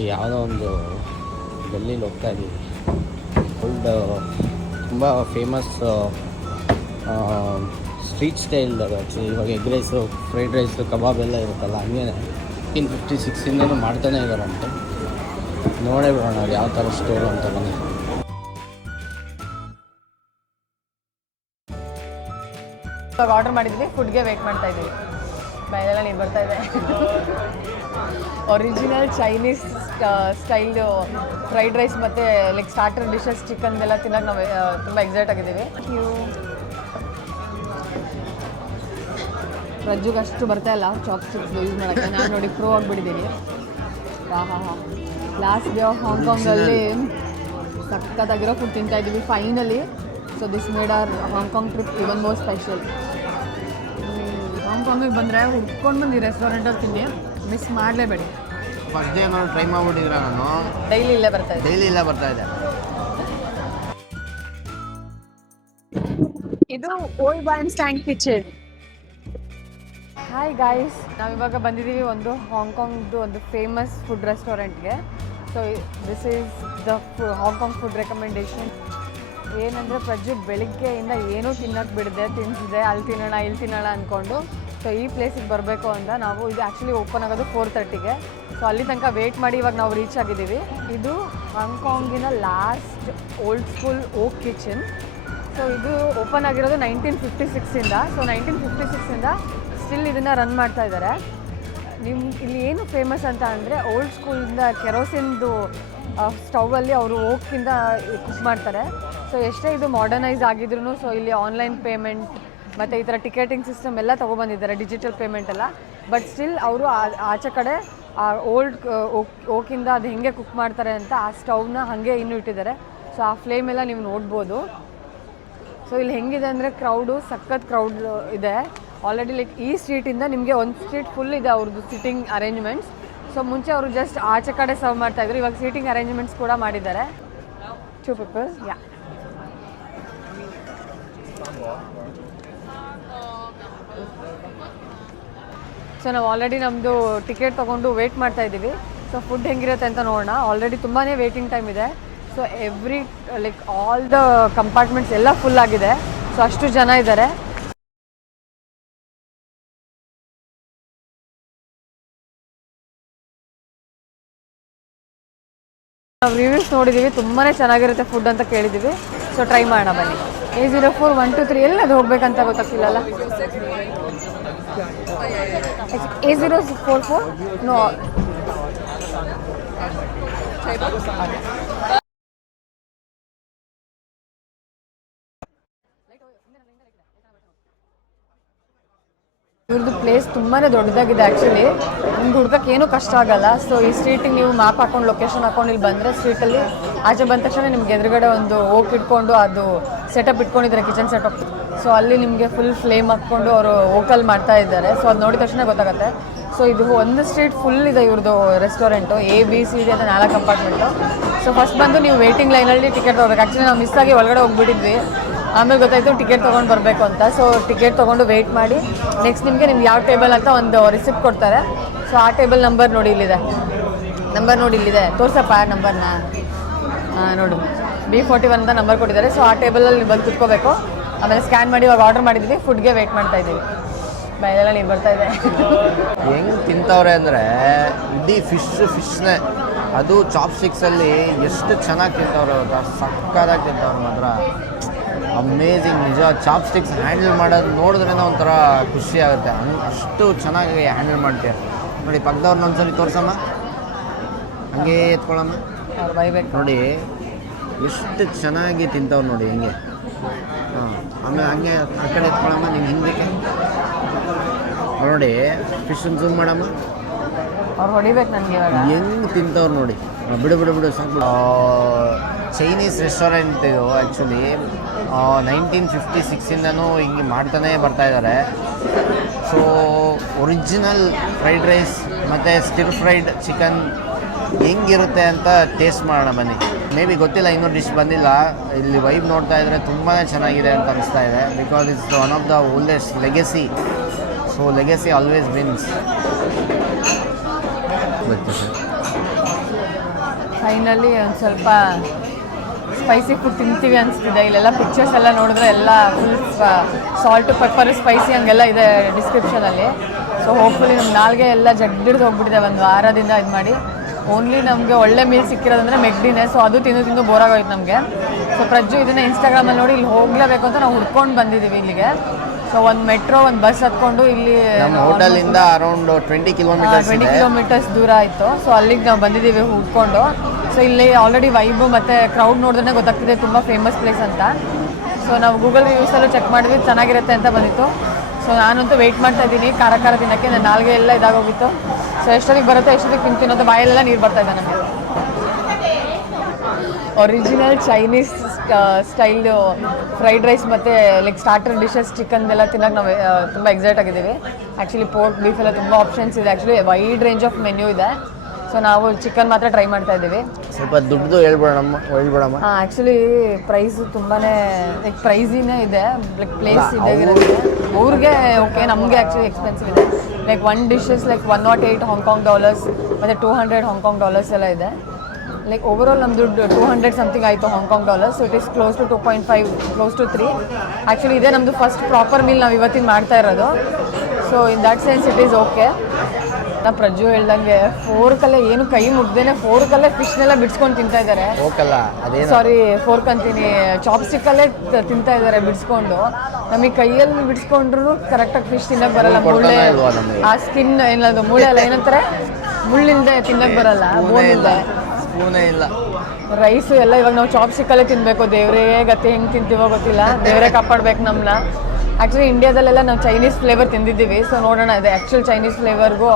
ಇಲ್ಲಿ ಯಾವುದೋ ಒಂದು ಡೆಲ್ಲಿಲಿ ಹೋಗ್ತಾ ಇದ್ದೀವಿ. ತುಂಬ ಫೇಮಸ್ ಸ್ಟ್ರೀಟ್ ಸ್ಟೈಲ್ ಆ್ಯಕ್ಚುಲಿ. ಇವಾಗ ಎಗ್ ರೈಸು, ಫ್ರೈಡ್ ರೈಸು, ಕಬಾಬ್ ಎಲ್ಲ ಇರುತ್ತಲ್ಲ, ಹಂಗೆ 1956ಇಂದನೂ ಮಾಡ್ತಾನೆ ಇದ್ದಾರಂತೆ. ನೋಡೇ ಬಿಡೋಣ ಅವ್ರು ಯಾವ ಥರ ಸ್ಟೋರು ಅಂತ. ಬನ್ನಿ. ಇವಾಗ ಆರ್ಡರ್ ಮಾಡಿದ್ವಿ, ಫುಡ್ಗೆ ವೆಯ್ಟ್ ಮಾಡ್ತಾ ಇದ್ದೀವಿ. ಬಯಲೆಲ್ಲ ನೀರು ಬರ್ತಾ ಇದೆ. ಒರಿಜಿನಲ್ ಚೈನೀಸ್ ಸ್ಟೈಲ್ದು ಫ್ರೈಡ್ ರೈಸ್ ಮತ್ತು ಲೈಕ್ ಸ್ಟಾರ್ಟರ್ ಡಿಶಸ್ ಚಿಕನ್ದೆಲ್ಲ ತಿನ್ನೋಕೆ ನಾವು ತುಂಬ ಎಕ್ಸೈಟ್ ಆಗಿದ್ದೀವಿ. ರಜ್ಜುಗೆ ಅಷ್ಟು ಬರ್ತಾ ಇಲ್ಲ ಚಾಪ್ ಸ್ಟಿಕ್ಸ್ ಯೂಸ್ ಮಾಡೋಕ್ಕೆ. ನಾನು ನೋಡಿ ಪ್ರೋ ಆಗಿಬಿಟ್ಟಿದ್ದೀನಿ. ಲಾಸ್ಟ್ ಡೇ ಆಫ್ ಹಾಂಗ್ಕಾಂಗಲ್ಲಿ ಸಖತ್ತಾಗಿರೋ ಫುಡ್ ತಿಂತಾ ಇದ್ದೀವಿ finally. So this made our Hong Kong trip even more special. ಹಾಂಗ್ಕಾಂಗಿಗೆ ಬಂದರೆ ಹುಡ್ಕೊಂಡು ಬಂದು ಈ ರೆಸ್ಟೋರೆಂಟಲ್ಲಿ ತಿಂಡಿ ಮಿಸ್ ಮಾಡಲೇಬೇಡಿ. ಫಸ್ಟ್ ಡೇ ನಾನು ಟ್ರೈ ಮಾಡಿಬಿಟ್ಟಿದ್ರೆ ನಾನು ಡೈಲಿ ಇಲ್ಲೇ ಬರ್ತಾ ಇದೆ. ಇದು old band stand kitchen. Hi guys, ನಾವಿವಾಗ ಬಂದಿದ್ದೀವಿ ಒಂದು ಹಾಂಗ್ಕಾಂಗ್ದು ಒಂದು ಫೇಮಸ್ ಫುಡ್ ರೆಸ್ಟೋರೆಂಟ್ಗೆ. So this is the Hong Kong food recommendation. ಏನಂದರೆ ಪ್ರಜ್ಜು ಬೆಳಿಗ್ಗೆಯಿಂದ ಏನೂ ತಿನ್ನೋಕ್ಕೆ ಬಿಡದೆ ತಿನ್ನಿಸಿದೆ, ಅಲ್ಲಿ ತಿನ್ನೋಣ ಇಲ್ಲಿ ತಿನ್ನೋಣ ಅಂದ್ಕೊಂಡು. ಸೊ ಈ ಪ್ಲೇಸಿಗೆ ಬರಬೇಕು ಅಂತ ನಾವು, ಇದು ಆ್ಯಕ್ಚುಲಿ ಓಪನ್ ಆಗೋದು 4:30ಗೆ. ಸೊ ಅಲ್ಲಿ ತನಕ ವೆಯ್ಟ್ ಮಾಡಿ ಇವಾಗ ನಾವು ರೀಚ್ ಆಗಿದ್ದೀವಿ. ಇದು ಹಾಂಗ್ಕಾಂಗಿನ last old school oak kitchen. So ಇದು ಓಪನ್ ಆಗಿರೋದು 1956ಇಂದ. ಸೊ 1956ಇಂದ ಸ್ಟಿಲ್ ಇದನ್ನು ರನ್ ಮಾಡ್ತಾ ಇದ್ದಾರೆ. ಇಲ್ಲಿ ಏನು ಫೇಮಸ್ ಅಂತ ಅಂದರೆ ಓಲ್ಡ್ ಸ್ಕೂಲಿಂದ ಕೆರೋಸಿನ್ದು ಸ್ಟೌವಲ್ಲಿ ಅವರು ಓಕಿಂದ ಕುಕ್ ಮಾಡ್ತಾರೆ. ಸೊ ಎಷ್ಟೇ ಇದು ಮಾಡರ್ನೈಸ್ ಆಗಿದ್ರು ಸೊ ಇಲ್ಲಿ ಆನ್ಲೈನ್ ಪೇಮೆಂಟ್ ಮತ್ತು ಈ ಥರ ಟಿಕೆಟಿಂಗ್ ಸಿಸ್ಟಮ್ ಎಲ್ಲ ತೊಗೊಬಂದಿದ್ದಾರೆ, ಡಿಜಿಟಲ್ ಪೇಮೆಂಟ್ ಎಲ್ಲ. ಬಟ್ ಸ್ಟಿಲ್ ಅವರು ಆಚೆ ಕಡೆ ಆ ಓಲ್ಡ್ ಓಕಿಂದ ಅದು ಹೆಂಗೆ ಕುಕ್ ಮಾಡ್ತಾರೆ ಅಂತ ಆ ಸ್ಟವ್ನ ಹಾಗೆ ಇನ್ನೂ ಇಟ್ಟಿದ್ದಾರೆ. ಸೊ ಆ ಫ್ಲೇಮ್ ಎಲ್ಲ ನೀವು ನೋಡ್ಬೋದು. ಸೊ ಇಲ್ಲಿ ಹೆಂಗಿದೆ ಅಂದರೆ ಕ್ರೌಡು ಸಖತ್ ಕ್ರೌಡ್ ಇದೆ ಆಲ್ರೆಡಿ. ಲೈಕ್ ಈ ಸ್ಟ್ರೀಟಿಂದ ನಿಮಗೆ ಒಂದು ಸ್ಟ್ರೀಟ್ ಫುಲ್ ಇದೆ ಅವ್ರದ್ದು ಸಿಟ್ಟಿಂಗ್ ಅರೇಂಜ್ಮೆಂಟ್ಸ್. ಸೊ ಮುಂಚೆ ಅವರು ಜಸ್ಟ್ ಆಚೆ ಕಡೆ ಸರ್ವ್ ಮಾಡ್ತಾಯಿದ್ರು, ಇವಾಗ ಸೀಟಿಂಗ್ ಅರೇಂಜ್ಮೆಂಟ್ಸ್ ಕೂಡ ಮಾಡಿದ್ದಾರೆ. 2 people, ಯಾ. ಸೊ ನಾವು ಆಲ್ರೆಡಿ ನಮ್ಮದು ಟಿಕೆಟ್ ತೊಗೊಂಡು ವೆಯ್ಟ್ ಮಾಡ್ತಾ ಇದ್ದೀವಿ. ಸೊ ಫುಡ್ ಹೆಂಗಿರುತ್ತೆ ಅಂತ ನೋಡೋಣ. ಆಲ್ರೆಡಿ ತುಂಬಾ ವೇಟಿಂಗ್ ಟೈಮ್ ಇದೆ. So every like all the compartments ಎಲ್ಲ ಫುಲ್ ಆಗಿದೆ. ಸೊ ಅಷ್ಟು ಜನ ಇದ್ದಾರೆ. ನಾವು ರಿವ್ಯೂಸ್ ನೋಡಿದ್ದೀವಿ, ತುಂಬಾ ಚೆನ್ನಾಗಿರುತ್ತೆ ಫುಡ್ ಅಂತ ಕೇಳಿದ್ದೀವಿ. ಸೊ ಟ್ರೈ ಮಾಡೋಣ ಬನ್ನಿ. A04 1 2 3 ಎಲ್ಲದು ಹೋಗ್ಬೇಕಂತ ಗೊತ್ತಾಗ್ತಿಲ್ಲಲ್ಲ. A044 no. ಇವ್ರದ್ದು ಪ್ಲೇಸ್ ತುಂಬಾ ದೊಡ್ಡದಾಗಿದೆ ಆ್ಯಕ್ಚುಲಿ. ನಿಮ್ಗೆ ಹುಡ್ಕಕ್ಕೆ ಏನೂ ಕಷ್ಟ ಆಗಲ್ಲ. ಸೊ ಈ ಸ್ಟ್ರೀಟಿಗೆ ನೀವು ಮ್ಯಾಪ್ ಹಾಕೊಂಡು ಲೊಕೇಶನ್ ಹಾಕೊಂಡು ಇಲ್ಲಿ ಬಂದರೆ ಸ್ಟ್ರೀಟಲ್ಲಿ ಆಚೆ ಬಂದ ತಕ್ಷಣ ನಿಮ್ಗೆ ಎದುರುಗಡೆ ಒಂದು ಓಕ್ ಇಟ್ಕೊಂಡು ಅದು ಸೆಟಪ್ ಇಟ್ಕೊಂಡಿದ್ದಾರೆ, ಕಿಚನ್ ಸೆಟಪ್. ಸೊ ಅಲ್ಲಿ ನಿಮಗೆ ಫುಲ್ ಫ್ಲೇಮ್ ಹಾಕ್ಕೊಂಡು ಅವರು ಓಕಲ್ಲಿ ಮಾಡ್ತಾ ಇದ್ದಾರೆ. ಸೊ ಅದು ನೋಡಿದ ತಕ್ಷಣ ಗೊತ್ತಾಗುತ್ತೆ. ಸೊ ಇದು ಒಂದು ಸ್ಟ್ರೀಟ್ ಫುಲ್ ಇದೆ ಇವ್ರದ್ದು restaurant. A B C D ಅಂತ 4 ಕಂಪಾರ್ಟ್ಮೆಂಟು. ಸೊ ಫಸ್ಟ್ ಬಂದು ನೀವು ವೇಟಿಂಗ್ ಲೈನಲ್ಲಿ ಟಿಕೆಟ್ ತೊಗೋಬೇಕು. ಆ್ಯಕ್ಚುಲಿ ನಾವು ಮಿಸ್ ಆಗಿ ಒಳಗಡೆ ಹೋಗ್ಬಿಟ್ಟಿದ್ವಿ, ಆಮೇಲೆ ಗೊತ್ತಾಯಿತು ಟಿಕೆಟ್ ತೊಗೊಂಡು ಬರಬೇಕು ಅಂತ. ಸೊ ಟಿಕೆಟ್ ತೊಗೊಂಡು ವೆಯ್ಟ್ ಮಾಡಿ ನೆಕ್ಸ್ಟ್ ನಿಮಗೆ ಯಾವ ಟೇಬಲ್ ಅಂತ ಒಂದು ರಿಸಿಪ್ಟ್ ಕೊಡ್ತಾರೆ. ಸೊ ಆ ಟೇಬಲ್ ನಂಬರ್ ನೋಡಿ ಇಲ್ಲಿದೆ, ತೋರ್ಸಪ್ಪ ನಂಬರ್ನ. ನೋಡು B41 ಅಂತ ನಂಬರ್ ಕೊಟ್ಟಿದ್ದಾರೆ. ಸೊ ಆ ಟೇಬಲಲ್ಲಿ ಬಂದು ಕುತ್ಕೋಬೇಕು. ಆಮೇಲೆ ಸ್ಕ್ಯಾನ್ ಮಾಡಿ ಇವಾಗ ಆರ್ಡರ್ ಮಾಡಿದ್ವಿ, ಫುಡ್ಗೆ ವೆಯ್ಟ್ ಮಾಡ್ತಾ ಇದ್ದೀವಿ. ಬಯಲೆಲ್ಲ ನೀರು ಬರ್ತಾ ಇದೆ. ಹೆಂಗೆ ತಿಂತವ್ರೆ ಅಂದರೆ ಇಡೀ ಫಿಶ್ನೇ ಅದು ಚಾಪ್ ಸ್ಟಿಕ್ಸಲ್ಲಿ ಎಷ್ಟು ಚೆನ್ನಾಗಿ ತಿಂತವ್ರೆ, ಸಕ್ಕತ್ತಾಗಿ ತಿಂತವ್ರೆ ಮಾತ್ರ. ಅಮೇಝಿಂಗ್ ನಿಜ. ಚಾಪ್ ಸ್ಟಿಕ್ಸ್ ಹ್ಯಾಂಡಲ್ ಮಾಡೋದು ನೋಡಿದ್ರೇ ಒಂಥರ ಖುಷಿ ಆಗುತ್ತೆ, ಅಷ್ಟು ಚೆನ್ನಾಗಿ ಹ್ಯಾಂಡಲ್ ಮಾಡ್ತೀಯ. ನೋಡಿ ಪಕ್ಕದವ್ರನ್ನ ಒಂದ್ಸಲಿ ತೋರ್ಸಮ್ಮ, ಹಂಗೆ ಎತ್ಕೊಳ್ಳಮ್ಮ. ಅವ್ರು ಬೈಬೇಕು ನೋಡಿ ಎಷ್ಟು ಚೆನ್ನಾಗಿ ತಿಂತವ್ರು ನೋಡಿ ಹಿಂಗೆ. ಹಾಂ, ಆಮೇಲೆ ಹಂಗೆ ಆ ಕಡೆ ಎತ್ಕೊಳ್ಳಮ್ಮ, ನೀವು ಹಿಂದಕ್ಕೆ ನೋಡಿ. ಫಿಶನ್ನು ಝೂಮ್ ಮಾಡಮ್ಮ, ಅವ್ರು ಹೊಡಿಬೇಕು ನನಗೆ ಇವಾಗ. ಹೆಂಗೆ ತಿಂತವ್ರು ನೋಡಿ. ಬಿಡು ಸಾಕು. ಚೈನೀಸ್ ರೆಸ್ಟೋರೆಂಟ್ ಇದು ಆ್ಯಕ್ಚುಲಿ 1956ಇಂದನೂ ಹಿಂಗೆ ಮಾಡ್ತಾನೇ ಬರ್ತಾಯಿದ್ದಾರೆ. ಸೊ ಒರಿಜಿನಲ್ ಫ್ರೈಡ್ ರೈಸ್ ಮತ್ತು ಸ್ಟಿರ್ ಫ್ರೈಡ್ ಚಿಕನ್ ಹೆಂಗಿರುತ್ತೆ ಅಂತ ಟೇಸ್ಟ್ ಮಾಡೋಣ ಬನ್ನಿ. ಮೇ ಬಿ ಗೊತ್ತಿಲ್ಲ, ಇನ್ನೂ ಡಿಶ್ ಬಂದಿಲ್ಲ. ಇಲ್ಲಿ ವೈಬ್ ನೋಡ್ತಾ ಇದ್ದರೆ ತುಂಬಾ ಚೆನ್ನಾಗಿದೆ ಅಂತ ಅನಿಸ್ತಾ ಇದೆ. Because it's one of the oldest legacy. So legacy always wins. Finally ಒಂದು ಸ್ವಲ್ಪ ಸ್ಪೈಸಿ ಫುಡ್ ತಿಂತೀವಿ ಅನಿಸ್ತಿದೆ. ಇಲ್ಲೆಲ್ಲ ಪಿಕ್ಚರ್ಸ್ ಎಲ್ಲ ನೋಡಿದ್ರೆ ಎಲ್ಲ ಫುಲ್ ಸಾಲ್ಟು ಪೆಪ್ಪರ್ ಸ್ಪೈಸಿ ಹಂಗೆಲ್ಲ ಇದೆ ಡಿಸ್ಕ್ರಿಪ್ಷನಲ್ಲಿ. ಸೊ ಹೋಪ್ಫುಲಿ ನಮ್ಮ ನಾಲ್ಗೆ ಎಲ್ಲ ಜಡ್ಡಿಡ್ದು ಹೋಗ್ಬಿಟ್ಟಿದೆ ಒಂದು ವಾರದಿಂದ ಇದು ಮಾಡಿ. ಓನ್ಲಿ ನಮಗೆ ಒಳ್ಳೆ ಮೀಲ್ ಸಿಕ್ಕಿರೋದಂದರೆ ಮೆಗ್ಡಿನೇ. ಸೊ ಅದು ತಿಂದು ಬೋರಾಗೋಯ್ತು ನಮಗೆ. ಸೊ ಪ್ರಜ್ಜು ಇದನ್ನು ಇನ್ಸ್ಟಾಗ್ರಾಮಲ್ಲಿ ನೋಡಿ ಇಲ್ಲಿ ಹೋಗಲೇಬೇಕು ಅಂತ ನಾವು ಹುಡ್ಕೊಂಡು ಬಂದಿದ್ದೀವಿ ಇಲ್ಲಿಗೆ. ಸೊ ಒಂದು ಮೆಟ್ರೋ ಒಂದು ಬಸ್ ಹತ್ಕೊಂಡು ಇಲ್ಲಿ ಹೋಟೆಲಿಂದ ಅರೌಂಡ್ 20 ಕಿಲೋಮೀಟರ್ಸ್ ದೂರ ಆಯಿತು. ಸೊ ಅಲ್ಲಿಗೆ ನಾವು ಬಂದಿದ್ದೀವಿ ಹುಡ್ಕೊಂಡು. ಸೊ ಇಲ್ಲಿ ಆಲ್ರೆಡಿ ವೈಬು ಮತ್ತು ಕ್ರೌಡ್ ನೋಡಿದ್ರೆ ಗೊತ್ತಾಗ್ತಿದೆ ತುಂಬ ಫೇಮಸ್ ಪ್ಲೇಸ್ ಅಂತ. ಸೊ ನಾವು ಗೂಗಲ್ ರಿವ್ಯೂಸಲ್ಲೂ ಚೆಕ್ ಮಾಡಿದ್ವಿ, ಚೆನ್ನಾಗಿರುತ್ತೆ ಅಂತ ಬಂದಿತ್ತು. ಸೊ ನಾನಂತೂ ವೆಯ್ಟ್ ಮಾಡ್ತಾ ಇದ್ದೀನಿ ಖಾರ ತಿನ್ನೋಕ್ಕೆ. ನನ್ನ ನಾಲ್ಗೆ ಎಲ್ಲ ಇದಾಗೋಗಿತ್ತು. ಸೊ ಎಷ್ಟೊತ್ತಿಗೆ ಬರುತ್ತೆ ಎಷ್ಟೊತ್ತಿಗೆ ತಿಂತೀನಿ ಅಂತ ಬಾಯಲ್ಲೆಲ್ಲ ನೀರು ಬರ್ತಾ ಇದೆ ನಮಗೆ. ಒರಿಜಿನಲ್ ಚೈನೀಸ್ ಸ್ಟೈಲ್ದು ಫ್ರೈಡ್ ರೈಸ್ ಮತ್ತು ಲೈಕ್ ಸ್ಟಾರ್ಟರ್ ಡಿಶಸ್ ಚಿಕನ್ದೆಲ್ಲ ತಿನ್ನೋಕೆ ನಾವು ತುಂಬ ಎಕ್ಸೈಟ್ ಆಗಿದ್ದೀವಿ. ಆ್ಯಕ್ಚುಲಿ ಪೋರ್ಕ್ ಬೀಫ್ ಎಲ್ಲ ತುಂಬ ಆಪ್ಷನ್ಸ್ ಇದೆ. Actually wide range of menu ಇದೆ. ಸೊ ನಾವು ಚಿಕನ್ ಮಾತ್ರ ಟ್ರೈ ಮಾಡ್ತಾ ಇದ್ದೀವಿ. ಸ್ವಲ್ಪ ದುಡ್ಡು ಹೇಳ್ಬಿಡಮ್ಮ. ಹಾಂ, ಆ್ಯಕ್ಚುಲಿ ಪ್ರೈಸ್ ತುಂಬಾ ಲೈಕ್ ಪ್ರೈಸಿನೇ ಇದೆ. ಲೈಕ್ ಪ್ಲೇಸ್ ಇದೆ ಇರುತ್ತೆ ಅವ್ರಿಗೆ. ಓಕೆ, ನಮಗೆ ಆ್ಯಕ್ಚುಲಿ ಎಕ್ಸ್ಪೆನ್ಸಿವ್ ಇದೆ. Like one dishes like $108 Hong Kong dollars ಮತ್ತು $200 ಹಾಂಗ್ಕಾಂಗ್ ಡಾಲರ್ಸ್ ಎಲ್ಲ ಇದೆ. ಲೈಕ್ ಓವರಾಲ್ ನಮ್ಮ ದುಡ್ಡು 200 ಸಮಥಿಂಗ್ ಆಯಿತು Hong Kong dollars. So it is close to 2.5 close to 3. Actually ಇದೇ ನಮ್ಮದು ಫಸ್ಟ್ ಪ್ರಾಪರ್ ಮೀಲ್ ನಾವು ಇವತ್ತಿನ ಮಾಡ್ತಾ ಇರೋದು. So in that sense it is okay. ನಾ ಪ್ರಜ್ಜು ಹೇಳ್ದಂಗೆ ಫೋರ್ಕಲ್ಲೇ ಏನು ಕೈ ಮುಗ್ದೇನೆ ಫೋರ್ಕಲ್ಲೇ ಫಿಶ್ನೆಲ್ಲ ಬಿಡ್ಸ್ಕೊಂಡು ತಿಂತಾ ಇದ್ದಾರೆ. ಸಾರಿ, ಫೋರ್ಕ್ ಅಂತೀನಿ, ಚಾಪ್ಸ್ಟಿಕ್ಕಲ್ಲೇ ತಿಂತಾ ಇದ್ದಾರೆ ಬಿಡಿಸ್ಕೊಂಡು. ನಮಗೆ ಕೈಯಲ್ಲಿ ಬಿಡಿಸ್ಕೊಂಡ್ರು ಕರೆಕ್ಟಾಗಿ ಫಿಶ್ ತಿನ್ನಕ್ಕೆ ಬರಲ್ಲ. ಮುಳ್ಳೆ ಆ ಸ್ಕಿನ್ ಏನದು ಮೂಳೆ ಅಲ್ಲ, ಏನಂತಾರೆ ಮುಳ್ಳಿಂದೆ ತಿನ್ನಕ್ಕೆ ಬರಲ್ಲ. ಇಲ್ಲ ರೈಸು ಎಲ್ಲ ಇವಾಗ ನಾವು ಚಾಪ್ಸ್ಟಿಕ್ಕಲ್ಲೇ ತಿನ್ನಬೇಕು. ದೇವರೇ ಗತಿ ಹೆಂಗೆ ತಿಂತೀವೋ ಗೊತ್ತಿಲ್ಲ, ದೇವರೇ ಕಾಪಾಡ್ಬೇಕು ನಮ್ಮನ್ನ. ಆ್ಯಕ್ಚುಲಿ ಇಂಡಿಯಾದಲ್ಲೆಲ್ಲ ನಾವು ಚೈನೀಸ್ ಫ್ಲೇವರ್ ತಿಂದಿದ್ದೀವಿ. ಸೊ ನೋಡೋಣ ಇದೆ ಆ್ಯಕ್ಚುಲ್ ಚೈನೀಸ್ ಫ್ಲೇವರ್ಗೂ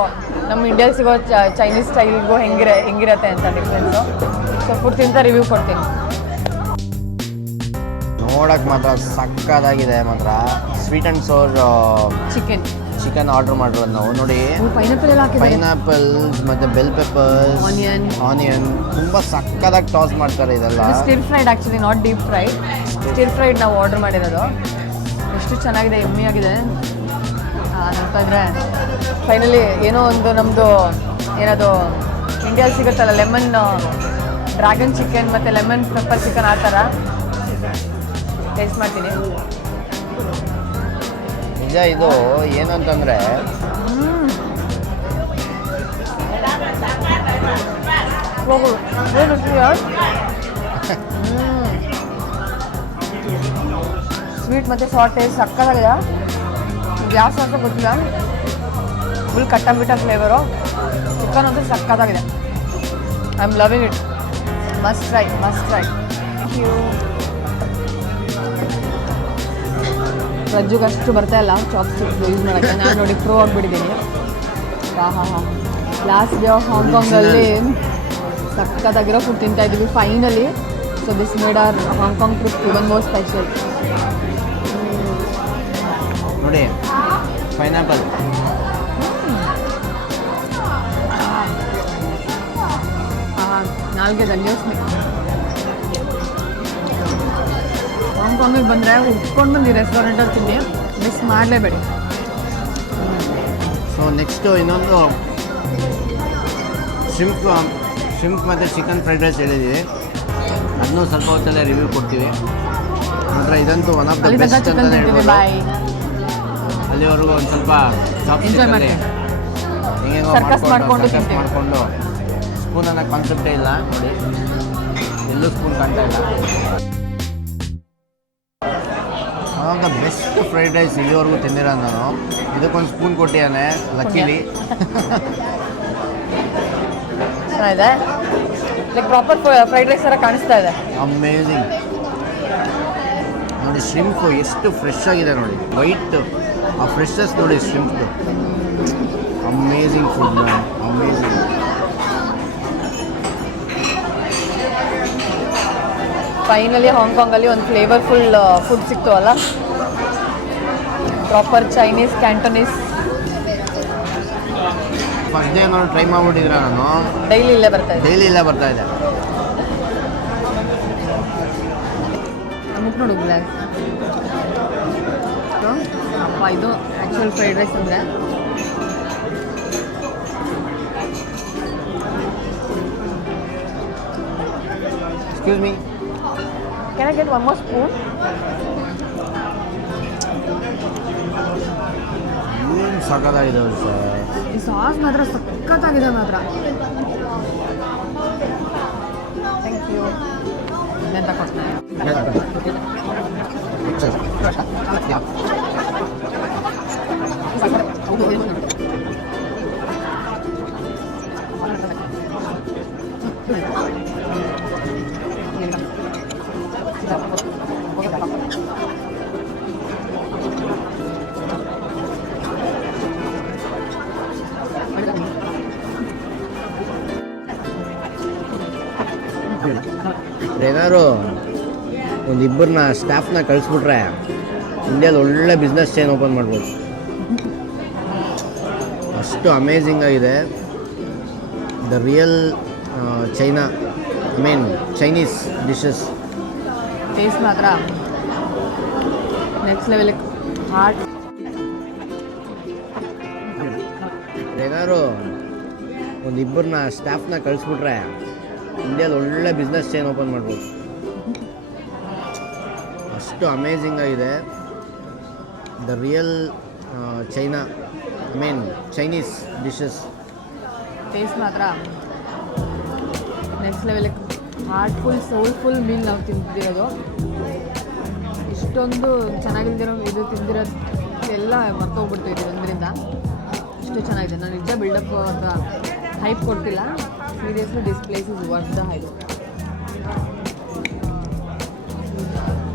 ನಮ್ಮ ಇಂಡಿಯಾದಲ್ಲಿ ಸಿಗೋ ಚೈನೀಸ್ ಸ್ಟೈಲ್ಗೂ ಹೆಂಗಿರತ್ತೆ ಅಂತ ಡಿಫ್ರೆನ್ಸು. ಸೊ ಫುಡ್ ತಿಂತ ರಿವ್ಯೂ ಕೊಡ್ತೀನಿ. ನೋಡೋಕೆ ಮಾತ್ರ ಸಕ್ಕತ್ತಾಗಿದೆ ಮಾತ್ರ. ಸ್ವೀಟ್ ಆ್ಯಂಡ್ ಸೋರ್ ಚಿಕನ್ ಆರ್ಡರ್ ಮಾಡಿರೋದು ನಾವು. ನೋಡಿ, ಪೈನಾಪಲ್ಸ್ ಮತ್ತು ಬೆಲ್ ಪೆಪ್ಪರ್ಸ್, ಆನಿಯನ್ ತುಂಬ ಸಕ್ಕತ್ತಾಗಿ ಟಾಸ್ ಮಾಡ್ತಾರೆ. ಇದೆಲ್ಲ stir fried, actually not deep fried. Stir fried ನಾವು ಆರ್ಡರ್ ಮಾಡಿರೋದು. ಎಷ್ಟು ಚೆನ್ನಾಗಿದೆ, ಎಮ್ಮಿ ಆಗಿದೆ ಅಂತಂದರೆ. ಫೈನಲಿ ಏನೋ ಒಂದು ನಮ್ಮದು ಏನದು ಇಂಡಿಯಾದಲ್ಲಿ ಸಿಗುತ್ತಲ್ಲ ಲೆಮನ್ ಡ್ರ್ಯಾಗನ್ ಚಿಕನ್ ಮತ್ತು ಲೆಮನ್ ಪೆಪ್ಪರ್ ಚಿಕನ್, ಆ ಥರ ಟೇಸ್ಟ್ ಮಾಡ್ತೀನಿ. ನಿಜ ಇದು ಏನು ಅಂತಂದರೆ ಸ್ವೀಟ್ ಮತ್ತು ಸಾಲ್ಟ್ ಟೇಸ್ಟ್ ಸಕ್ಕತ್ತಾಗಿದೆ. ಯಾವ ಸಾಲ್ಟ್ ಗೊತ್ತಿಲ್ಲ, ಫುಲ್ ಕಟ್ಟಬಿಟ್ಟ ಫ್ಲೇವರು. ಚಿಕನ್ ಅಂತೂ ಸಕ್ಕತ್ತಾಗಿದೆ. I am loving it. Must try. Thank you. ರಜ್ಜುಗೆ ಅಷ್ಟು ಬರ್ತಾ ಇಲ್ಲ ಚಾಪ್ಸ್ಟಿಕ್ಸ್ ಯೂಸ್ ಮಾಡೋಕ್ಕೆ. ನಾನು ನೋಡಿ ಪ್ರೋ ಆಗಿಬಿಟ್ಟಿದ್ದೀನಿ. ಲಾಸ್ಟ್ ಡೇ ಆಫ್ ಹಾಂಗ್ಕಾಂಗಲ್ಲಿ ಸಕ್ಕತ್ತಾಗಿರೋ ಫುಡ್ ತಿಂತಾ ಇದ್ದೀವಿ finally. So this made our Hong Kong trip even more special. ನೋಡಿ, ಪೈನಾಪಲ್ ನಾಲ್ಗೆ ಧನ್ಯೋಸ್ಮಿ. ಹಾಂಗ್ಕಾಂಗಿಗೆ ಬಂದರೆ ಉಟ್ಕೊಂಡು ಬಂದು ರೆಸ್ಟೋರೆಂಟಲ್ಲಿ ತಿನ್ನಿ, ಮಿಸ್ ಮಾಡಲೇಬೇಡಿ. ಸೊ ನೆಕ್ಸ್ಟು ಇನ್ನೊಂದು ಶಿಂಪ್ ಮತ್ತು ಚಿಕನ್ ಫ್ರೈಡ್ ರೈಸ್ ಹೇಳಿದ್ದೀವಿ. ಅದನ್ನೂ ಸ್ವಲ್ಪ ಹೊತ್ತಲ್ಲೇ ರಿವ್ಯೂ ಕೊಡ್ತೀವಿ. ಮಾತ್ರ ಇದಂತೂ ಒನ್ ಆಫ್ ದ ಬೆಸ್ಟ್ ಅಂತಲೇ ಹೇಳ್ಬೋದು. ಅಲ್ಲಿವರೆಗೂ ಒಂದು ಸ್ವಲ್ಪ ಎಂಜಾಯ್ ಹೆಂಗೆ ಮಾಡಿಕೊಂಡು ಸ್ಪೂನ್ ಅನ್ನೋ ಕಾನ್ಸೆಪ್ಟೇ ಇಲ್ಲ. ನೋಡಿ, ಎಲ್ಲೂ ಸ್ಪೂನ್ ಕಾಣ್ತಾ ಇಲ್ಲ. ಆವಾಗ ಬೆಸ್ಟ್ ಫ್ರೈಡ್ ರೈಸ್ ಇಲ್ಲಿವರೆಗೂ ತಿಂದಿರೋದು ನಾನು. ಇದಕ್ಕೊಂದು ಸ್ಪೂನ್ ಕೊಟ್ಟಿದ್ದಾನೆ ಲಕ್ಕಿಲಿ. ಚೆನ್ನಾಗಿದೆ, ಲೈಕ್ ಪ್ರಾಪರ್ ಫ್ರೈಡ್ ರೈಸ್ ಥರ ಕಾಣಿಸ್ತಾ ಇದೆ. ಅಮೇಝಿಂಗ್. ನೋಡಿ, ಶ್ರಿಂಪು ಎಷ್ಟು ಫ್ರೆಶ್ ಆಗಿದೆ ನೋಡಿ, ವೈಟ್. ಆ ಫ್ರೆಶ್ನೆಸ್ ನೋಡಿ ಶ್ರಿಂಪ್ದು. Amazing food man, amazing. Finally ಹಾಂಗ್ಕಾಂಗಲ್ಲಿ ಒಂದು ಫ್ಲೇವರ್ಫುಲ್ ಫುಡ್ ಸಿಕ್ತು ಅಲ್ಲ, proper Chinese Cantonese. First day ನಾನು ಟ್ರೈ ಮಾಡಿಬಿಟ್ಟಿದ್ರೆ ನಾನು ಡೈಲಿ ಇಲ್ಲೇ ಬರ್ತಾ ಇದೆ. ಮುಟ್ಟು ನೋಡು ಗ್ಲಾಸ್. ಅಪ್ಪ, ಇದು ಆ್ಯಕ್ಚುಯಲ್ ಫ್ರೈಡ್ ರೈಸ್ ಅಂದರೆ excuse me. Can I get one more spoon? ಏನು ಸಕ್ಕತ್ತಾಗಿದೆ ಸರ್. ಈ ಸಾಸ್ ಮಾತ್ರ ಸಖತ್ತಾಗಿದೆ ಮಾತ್ರ. Thank you. ಇನ್ನೇನು ತಗೊಡ್ತೀನಿ. ಏನಾದ್ರು ಒಂದಿಬ್ಬರನ್ನ ಸ್ಟಾಫ್ನ ಕಳಿಸ್ಬಿಟ್ರೆ ಇಂಡಿಯಾದಲ್ಲಿ ಒಳ್ಳೆ ಬಿಸ್ನೆಸ್ ಚೈನ್ ಓಪನ್ ಮಾಡ್ಬೋದು. ಅಷ್ಟು ಅಮೇಝಿಂಗ್ ಆಗಿದೆ. The real China, I mean Chinese dishes. Taste ಮಾತ್ರ ನೆಕ್ಸ್ಟ್ ಲೆವೆಲ್. ಹಾರ್ಟ್ ಏನಾದ್ರು ಒಂದಿಬ್ಬರನ್ನ ಸ್ಟಾಫ್ನ ಕಳಿಸ್ಬಿಟ್ರೆ ಇಂಡಿಯಾದಲ್ಲಿ ಒಳ್ಳೆ ಬಿಸ್ನೆಸ್ ಚೈನ್ ಓಪನ್ ಮಾಡ್ಬೋದು. ಅಷ್ಟು ಅಮೇಝಿಂಗ್ ಆಗಿದೆ. The real China, I mean Chinese dishes. Taste ಮಾತ್ರ next level. Heartful soulful meal ನಾವು ತಿಂದಿರೋದು. ಇಷ್ಟೊಂದು ಚೆನ್ನಾಗಿಲ್ದಿರೋ ಇದು ತಿಂದಿರೋದು ಎಲ್ಲ ಮರ್ತೋಗ್ಬಿಡ್ತಿದ್ದೀವಿ ಒಂದರಿಂದ. ಇಷ್ಟು ಚೆನ್ನಾಗಿದೆ. ನಾನು ನಿಜ ಬಿಲ್ಡಪ್ ಅಂತ ಹೈಪ್ ಕೊಡ್ತಿಲ್ಲ. Seriously this place is worth the hype.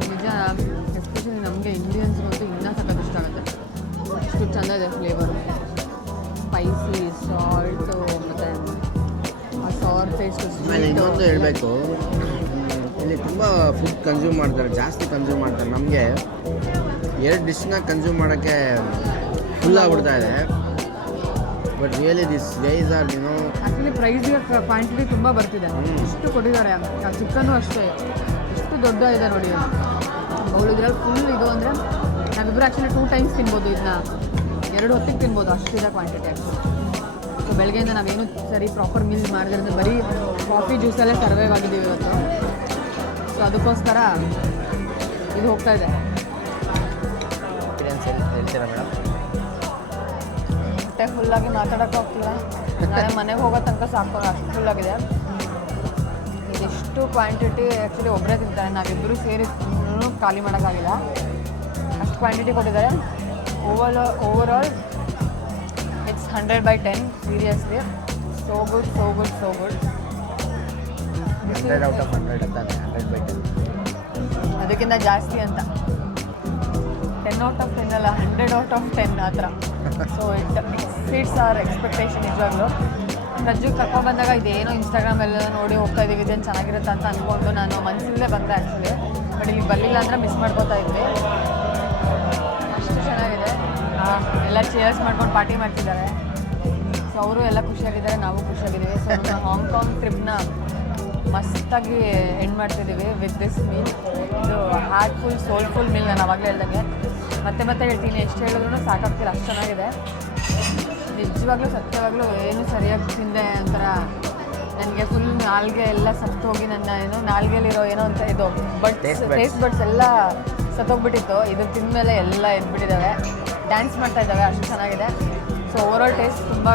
ನಿಜ ಎಸ್ಪೆಷಲಿ ನಮಗೆ ಇಂಡಿಯನ್ಸ್ಗಂತೂ ಇನ್ನೂ ಸಖತ್ ಇಷ್ಟ ಆಗುತ್ತೆ. ಇಷ್ಟು ಚೆಂದ ಇದೆ ಫ್ಲೇವರು. ಸ್ಪೈಸಿ, ಸಾಲ್ಟು ಮತ್ತು ಆ ಸಾರ್ ಟೇಸ್ಟು. ಆಮೇಲೆ ಇನ್ನೊಂದು ಹೇಳಬೇಕು, ಇಲ್ಲಿ ತುಂಬ ಫುಡ್ ಕನ್ಸ್ಯೂಮ್ ಮಾಡ್ತಾರೆ, ಜಾಸ್ತಿ ಕನ್ಸ್ಯೂಮ್ ಮಾಡ್ತಾರೆ. ನಮಗೆ 2 ಡಿಶ್ನ ಕನ್ಸ್ಯೂಮ್ ಮಾಡೋಕ್ಕೆ ಫುಲ್ ಆಗ್ಬಿಡ್ತಾ ಇದೆ. But really this guys are actually ಪ್ರೈಸ್ಗೆ ಕ್ವಾಂಟಿಟಿ ತುಂಬ ಬರ್ತಿದೆ. ಇಷ್ಟು ಕೊಟ್ಟಿದ್ದಾರೆ. ಆ ಚಿಕನ್ನು ಅಷ್ಟೇ ಎಷ್ಟು ದೊಡ್ಡ ಇದೆ ನೋಡಿ. ಬೌಲ್ ಇದ್ರಲ್ಲಿ ಫುಲ್ ಇದು ಅಂದರೆ ನಾವಿಬ್ಬರು ಆ್ಯಕ್ಚುಲಿ 2 ಟೈಮ್ಸ್ ತಿನ್ಬೋದು. ಇದನ್ನ 2 ಹೊತ್ತಿಗೆ ತಿನ್ಬೋದು, ಅಷ್ಟಿದೆ ಕ್ವಾಂಟಿಟಿ ಆ್ಯಕ್ಚುಲಿ. ಸೊ ಬೆಳಗ್ಗೆಯಿಂದ ನಾವೇನು ಸರಿ ಪ್ರಾಪರ್ ಮೀಲ್ ಮಾಡಿದ್ರಿಂದ ಬರೀ ಕಾಫಿ ಜ್ಯೂಸಲ್ಲೇ ಸರ್ವೈವ್ ಆಗಿದ್ದೀವಿ ಇವತ್ತು. ಸೊ ಅದಕ್ಕೋಸ್ಕರ ಇದು ಹೋಗ್ತಾ ಇದೆ. ಹೇಳ್ತೀರಾ ಮೇಡಮ್? ಹೊಟ್ಟೆ ಫುಲ್ಲಾಗಿ ಮಾತಾಡೋಕ್ಕೆ ಹೋಗ್ತಿಲ್ಲ. ನಾಳೆ ಮನೆಗೆ ಹೋಗೋ ತನಕ ಸಾಕು, ಅಷ್ಟು ಫುಲ್ಲಾಗಿದೆ. ಇದಿಷ್ಟು ಕ್ವಾಂಟಿಟಿ ಆ್ಯಕ್ಚುಲಿ ಒಬ್ಬರೇ ತಿಂತಾರೆ. ನಾವಿಬ್ಬರು ಸೇರಿ ಖಾಲಿ ಮಾಡೋಕ್ಕಾಗಿಲ್ಲ, ಅಷ್ಟು ಕ್ವಾಂಟಿಟಿ ಕೊಟ್ಟಿದ್ದಾರೆ. Over all it's 100/10. Seriously so good, so good, so good. 100 out of 100 ಅಂತಾನೆ. 100/10 ಅದಕ್ಕಿಂತ ಜಾಸ್ತಿ ಅಂತ. 10 ಔಟ್ ಆಫ್ 10 ಅಲ್ಲ, 100 ಔಟ್ ಆಫ್ 10 ಆ ಥರ. So it exceeds our expectation ನಿಜವಾಗ್ಲೂ. ರಜ್ಜು ಕರ್ಕೊಂಡ್ಬಂದಾಗ ಇದೇನೋ ಇನ್ಸ್ಟಾಗ್ರಾಮೆಲ್ಲ ನೋಡಿ ಹೋಗ್ತಾ ಇದ್ದೀವಿ, ಇದೇನು ಚೆನ್ನಾಗಿರುತ್ತೆ ಅಂತ ಅಂದ್ಕೊಂಡು ನಾನು ಮನಸ್ಸಿಂದಲೇ ಬಂದೆ ಆ್ಯಕ್ಚುಲಿ. ಬಟ್ ಇಲ್ಲಿ ಬರಲಿಲ್ಲ ಅಂದರೆ ಮಿಸ್ ಮಾಡ್ಕೋತಾ ಇದ್ವಿ. ಅಷ್ಟು ಚೆನ್ನಾಗಿದೆ. ಎಲ್ಲ ಚೇರ್ಸ್ ಮಾಡ್ಕೊಂಡು ಪಾರ್ಟಿ ಮಾಡ್ತಿದ್ದಾರೆ. ಸೊ ಅವರು ಎಲ್ಲ ಖುಷಿಯಾಗಿದ್ದಾರೆ, ನಾವು ಖುಷಿಯಾಗಿದ್ದೀವಿ. ಸೊ ನಮ್ಮ ಹಾಂಗ್ಕಾಂಗ್ ಟ್ರಿಪ್ನ ಮಸ್ತಾಗಿ ಎಂಡ್ ಮಾಡ್ತಿದ್ದೀವಿ ವಿತ್ ದಿಸ್ ಮೀಲ್. ಇದು ಹಾರ್ಟ್ಫುಲ್ ಸೋಲ್ಫುಲ್ ಮೀಲ್. ನಾನು ಆವಾಗಲೇ ಹೇಳ್ದಂಗೆ ಮತ್ತೆ ಮತ್ತೆ ಹೇಳ್ತೀನಿ, ಎಷ್ಟು ಹೇಳಿದ್ರು ಸಾಕಾಗ್ತಿಲ್ಲ, ಅಷ್ಟು ಚೆನ್ನಾಗಿದೆ. ನಿಜವಾಗ್ಲೂ ಸತ್ಯವಾಗ್ಲೂ ಏನು ಸರಿಯಾಗಿ ತಿಂದೆ ಒಂಥರ ನನಗೆ ಫುಲ್ ನಾಲ್ಗೆ ಎಲ್ಲ ಸತ್ತೋಗಿ ನನ್ನ ಏನೋ ನಾಲ್ಗೆಲಿರೋ ಏನೋ ಅಂತ ಇದು ಟೇಸ್ಟ್ ಬಡ್ಸ್ ಎಲ್ಲ ಸತ್ತೋಗ್ಬಿಟ್ಟಿತ್ತು. ಇದು ತಿಂದಮೇಲೆ ಎಲ್ಲ ಎದ್ಬಿಟ್ಟಿದ್ದಾವೆ, ಡ್ಯಾನ್ಸ್ ಮಾಡ್ತಾ ಇದ್ದಾವೆ, ಅಷ್ಟು ಚೆನ್ನಾಗಿದೆ. ಸೊ ಓವರಾಲ್ ಟೇಸ್ಟ್ ತುಂಬ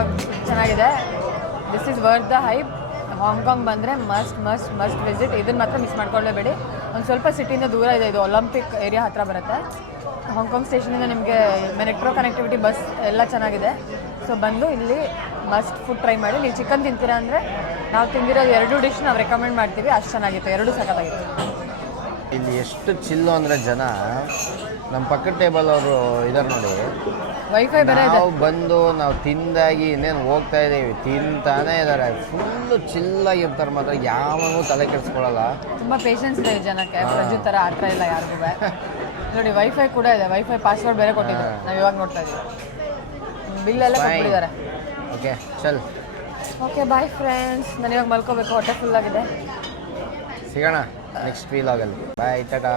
ಚೆನ್ನಾಗಿದೆ. This is worth the hype. Hong Kong ಬಂದರೆ ಮಸ್ಟ್ ಮಸ್ಟ್ ಮಸ್ಟ್ ವಿಸಿಟ್. ಇದನ್ನು ಮಾತ್ರ ಮಿಸ್ ಮಾಡ್ಕೊಳ್ಳೇಬೇಡಿ. ಒಂದು ಸ್ವಲ್ಪ ಸಿಟಿಯಿಂದ ದೂರ ಇದೆ, ಇದು ಒಲಿಂಪಿಕ್ ಏರಿಯಾ ಹತ್ತಿರ ಬರುತ್ತೆ. ಹಾಂಗ್ಕಾಂಗ್ ಸ್ಟೇಷನಿಂದ ನಿಮಗೆ ಮೆಟ್ರೋ ಕನೆಕ್ಟಿವಿಟಿ ಬಸ್ ಎಲ್ಲ ಚೆನ್ನಾಗಿದೆ. ಸೊ ಬಂದು ಇಲ್ಲಿ ಮಸ್ಟ್ ಫುಡ್ ಟ್ರೈ ಮಾಡಿ. ನೀವು ಚಿಕನ್ ತಿಂತೀರಾ ಅಂದರೆ ನಾವು ತಿಂದಿರೋದು 2 ಡಿಶ್ ನಾವು ರೆಕಮೆಂಡ್ ಮಾಡ್ತೀವಿ, ಅಷ್ಟು ಚೆನ್ನಾಗಿತ್ತು, 2 ಸಖತ್ತಾಗಿತ್ತು. ಇಲ್ಲಿ ಎಷ್ಟು ಚಿಲ್ಲು ಅಂದರೆ ಜನ ನಮ್ಮ ಪಕ್ಕದ ಟೇಬಲ್ ಅವರು ಇದ್ದಾರೆ ನೋಡಿ. ವೈಫೈ ಬೇರೆ ಇದೆ. ನಾವು ಬಂದು ನಾವು ತಿಂದಾಗಿ ಇನ್ನೇನು ಹೋಗ್ತಾ ಇದ್ದೀವಿ, ತಿಂತಾನೇ ಇದ್ದಾರೆ. ಫುಲ್ಲು ಚಿಲ್ಲಾಗಿರ್ತಾರೆ ಮಾತ್ರ, ಯಾವನೂ ತಲೆ ಕೆಡಿಸ್ಕೊಳ್ಳಲ್ಲ. ತುಂಬ ಪೇಷನ್ಸ್ ಇದೆ ಜನಕ್ಕೆ. ಪ್ರಜು ಥರ ಆ ಥರ ಇಲ್ಲ ಯಾರಿಗೂ. ನೋಡಿ ವೈಫೈ ಕೂಡ ಇದೆ, ವೈಫೈ ಪಾಸ್ವರ್ಡ್ ಬೇರೆ ಕೊಟ್ಟಿದ್ರು. ನಾವು ಇವಾಗ ನೋಡ್ತಾ ಇದ್ದೀವಿ, ಬಿಲ್ಲೆಲ್ಲ ಕೊಟ್ಬಿಟ್ಟಿದ್ದಾರೆ. ಓಕೆ ಚಲ್. ಓಕೆ ಬಾಯ್ ಫ್ರೆಂಡ್ಸ್, ನಾನು ಇವಾಗ ಮಲ್ಕೋಬೇಕು, ಹೊಟ್ಟೆ ಫುಲ್ಲಾಗಿದೆ. ಸಿಗೋಣ ನೆಕ್ಸ್ಟ್ ವೀಲಾಗಲ್ಲಿ. ಬಾಯ್, ಟಾಟಾ.